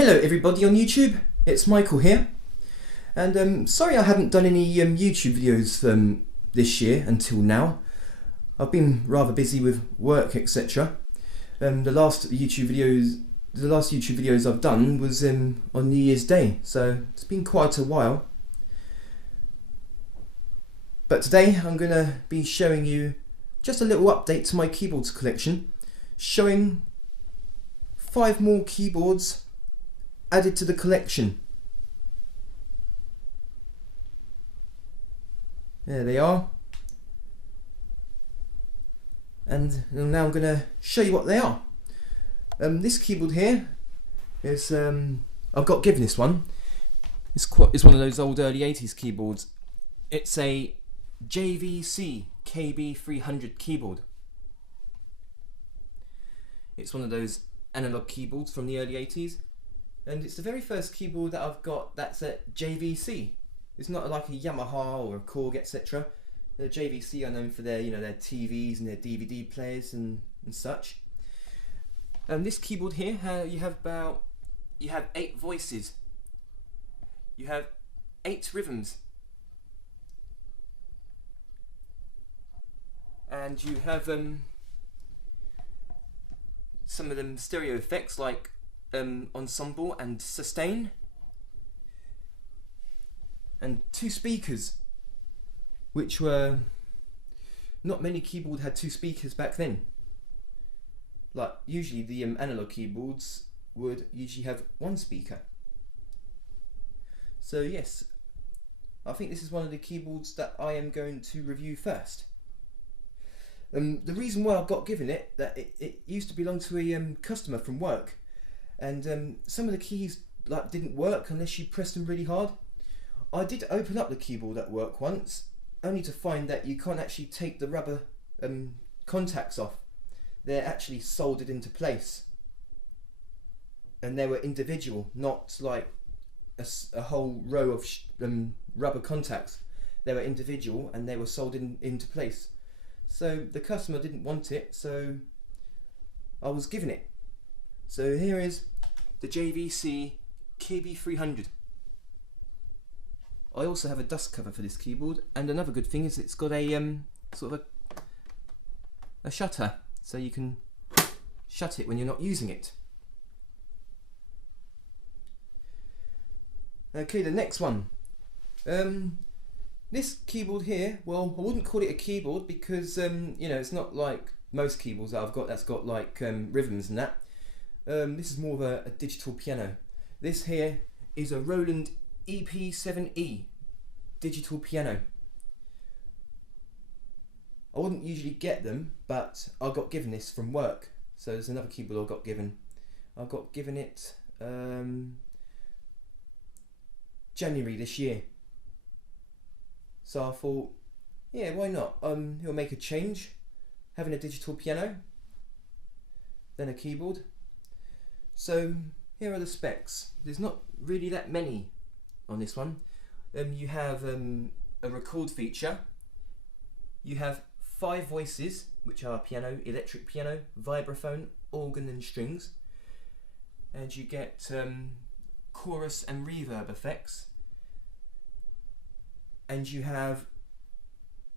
Hello everybody on YouTube, it's Michael here, and sorry I haven't done any YouTube videos this year until now. I've been rather busy with work, etc. The last YouTube videos I've done was on New Year's Day, so it's been quite a while. But today I'm going to be showing you just a little update to my keyboards collection, showing 5 more keyboards added to the collection. There they are. And now I'm going to show you what they are. This keyboard here is, I've got given this one. It's one of those old early 80s keyboards. It's a JVC KB-300 keyboard. It's one of those analog keyboards from the early 80s. And it's the very first keyboard that I've got that's at JVC. It's not like a Yamaha or a Korg, etc. The JVC are known for their, their TVs and their DVD players and such. And this keyboard here, you have 8 voices. You have 8 rhythms. And you have some of them stereo effects like ensemble and sustain, and 2 speakers, which were not many keyboards had 2 speakers back then. Like usually the analog keyboards would usually have 1 speaker. So yes, I think this is one of the keyboards that I am going to review first. The reason why I got given it, that it used to belong to a customer from work, and some of the keys didn't work unless you pressed them really hard. I did open up the keyboard at work once, only to find that you can't actually take the rubber contacts off. They're actually soldered into place, and they were individual, not like a whole row of rubber contacts. They were individual and they were soldered into place. So the customer didn't want it, so I was given it. So here is the JVC KB-300. I also have a dust cover for this keyboard, and another good thing is it's got a sort of a shutter, so you can shut it when you're not using it. Okay, the next one. This keyboard here, well, I wouldn't call it a keyboard because it's not like most keyboards that I've got that's got like rhythms and that. This is more of a digital piano. This here is a Roland EP7E digital piano. I wouldn't usually get them, but I got given this from work. So there's another keyboard I got given. I got given it January this year. So I thought, yeah, why not? It'll make a change, having a digital piano, then a keyboard. So here are the specs. There's not really that many on this one. You have a record feature. You have 5 voices, which are piano, electric piano, vibraphone, organ and strings. And you get chorus and reverb effects. And you have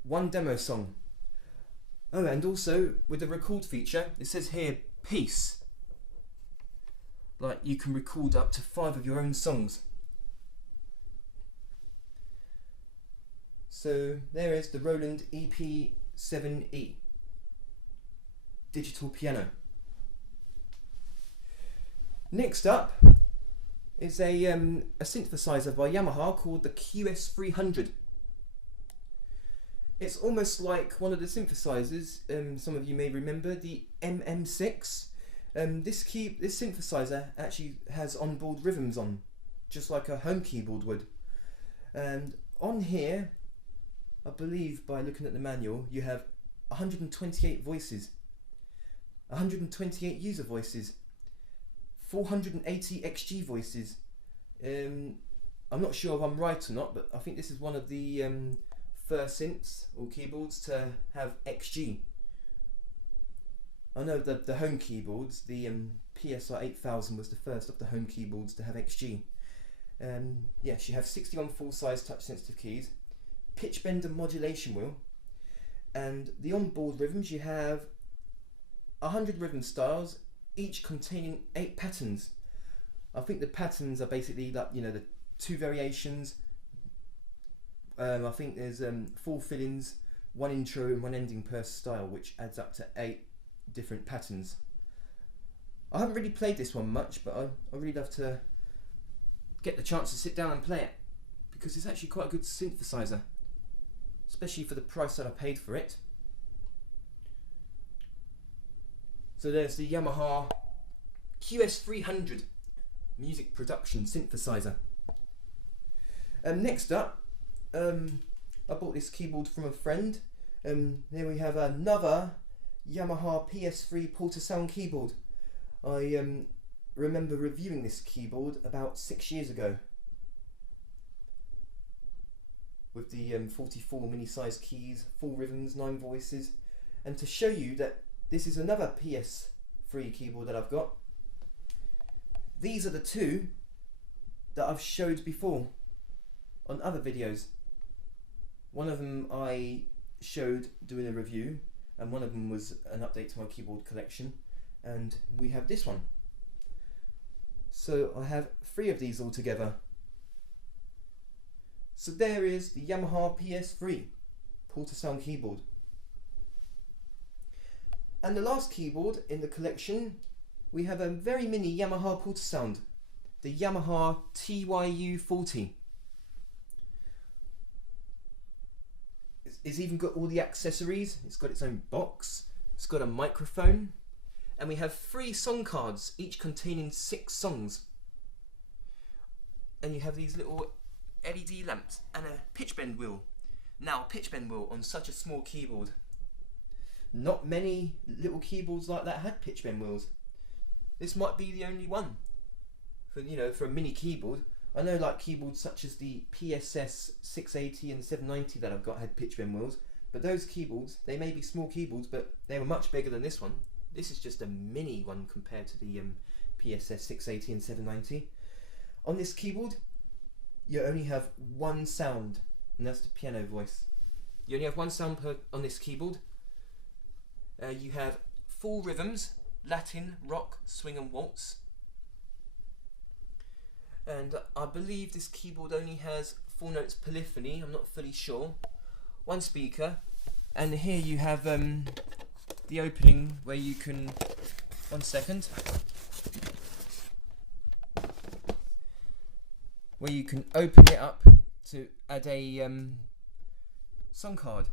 1 demo song. Oh, and also with the record feature, it says here piece. Like you can record up to 5 of your own songs. So there is the Roland EP7E digital piano. Next up is a synthesizer by Yamaha called the QS300. It's almost like one of the synthesizers, some of you may remember, the MM6. This synthesizer actually has onboard rhythms on, just like a home keyboard would. And on here, I believe by looking at the manual, you have 128 voices, 128 user voices, 480 XG voices. I'm not sure if I'm right or not, but I think this is one of the first synths or keyboards to have XG. I know the home keyboards, the PS-300 was the first of the home keyboards to have XG. Yes, you have 61 full-size touch-sensitive keys, pitch bend and modulation wheel, and the onboard rhythms, you have 100 rhythm styles, each containing 8 patterns. I think the patterns are basically like, you know, the 2 variations. I think there's 4 fill-ins, 1 intro and 1 ending per style, which adds up to 8 different patterns. I haven't really played this one much, but I really love to get the chance to sit down and play it, because it's actually quite a good synthesizer, especially for the price that I paid for it. So there's the Yamaha QS300 music production synthesizer. Next up, I bought this keyboard from a friend. There we have another Yamaha PS3 Portasound keyboard. I remember reviewing this keyboard about 6 years ago with the 44 mini-sized keys, 4 rhythms, 9 voices, and to show you that this is another PS3 keyboard that I've got. These are the 2 that I've showed before on other videos. One of them I showed doing a review, and one of them was an update to my keyboard collection, and we have this one. So I have 3 of these all together. So there is the Yamaha PS3 Portasound keyboard. And the last keyboard in the collection, we have a very mini Yamaha Portasound, the Yamaha TYU-40. It's even got all the accessories. It's got its own box, it's got a microphone, and we have 3 song cards, each containing 6 songs. And you have these little LED lamps and a pitch bend wheel. Now, a pitch bend wheel on such a small keyboard. Not many little keyboards like that had pitch bend wheels. This might be the only one for, you know, for a mini keyboard. I know like keyboards such as the PS-680 and 790 that I've got had pitch bend wheels, but those keyboards, they may be small keyboards, but they were much bigger than this one. This is just a mini one compared to the PS-680 and 790. On this keyboard, you only have 1 sound, and that's the piano voice. You only have 1 sound on this keyboard. You have 4 rhythms: Latin, rock, swing and waltz. And I believe this keyboard only has 4 notes polyphony, I'm not fully sure. 1 speaker, and here you have the opening where you can, 1 second, where you can open it up to add a song card.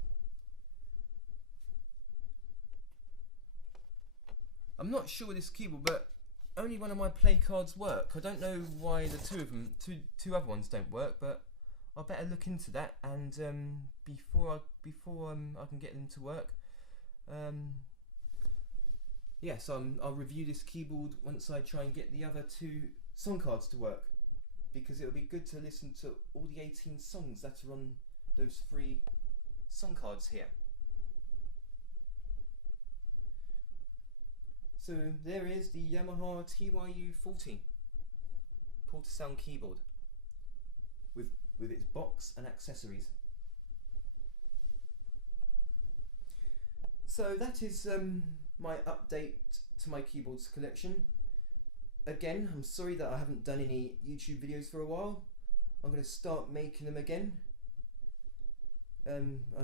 I'm not sure with this keyboard, but only one of my play cards work. I don't know why the two other ones don't work, but I better look into that. And before I can get them to work, so I'll review this keyboard once I try and get the other 2 song cards to work, because it'll be good to listen to all the 18 songs that are on those 3 song cards here. So there is the Yamaha TYU-40 Portasound keyboard with its box and accessories. So that is my update to my keyboards collection. Again, I'm sorry that I haven't done any YouTube videos for a while. I'm going to start making them again. I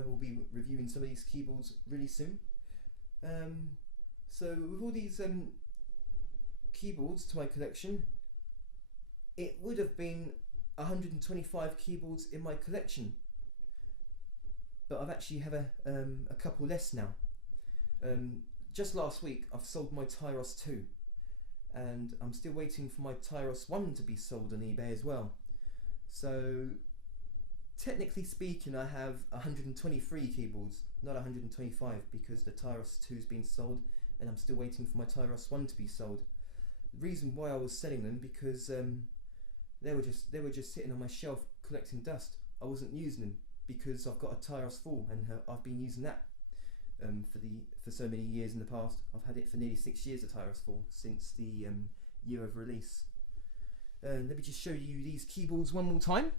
will be reviewing some of these keyboards really soon. So with all these keyboards to my collection, it would have been 125 keyboards in my collection, but I've actually have a couple less now. Just last week I've sold my Tyros 2, and I'm still waiting for my Tyros 1 to be sold on eBay as well. So technically speaking, I have 123 keyboards, not 125, because the Tyros 2 has been sold and I'm still waiting for my Tyros 1 to be sold. The reason why I was selling them, because they were just sitting on my shelf collecting dust. I wasn't using them because I've got a Tyros 4 and I've been using that. for so many years in the past. I've had it for nearly 6 years, the Tyros for, since the year of release. Let me just show you these keyboards one more time.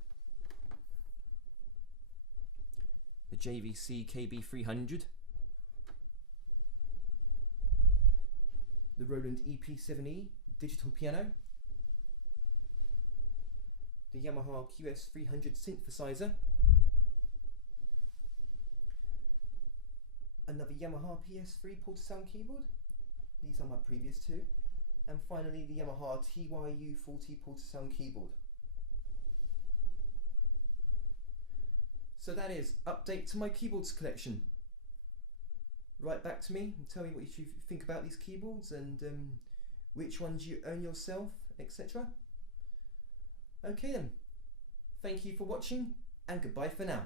The JVC KB-300, the Roland EP7E digital piano, the Yamaha QS300 synthesizer, another Yamaha PS-3 porta-sound keyboard, these are my previous two, and finally the Yamaha TYU-40 porta-sound keyboard. So that is update to my keyboards collection. Write back to me and tell me what you think about these keyboards and which ones you own yourself, etc. Okay then, thank you for watching and goodbye for now.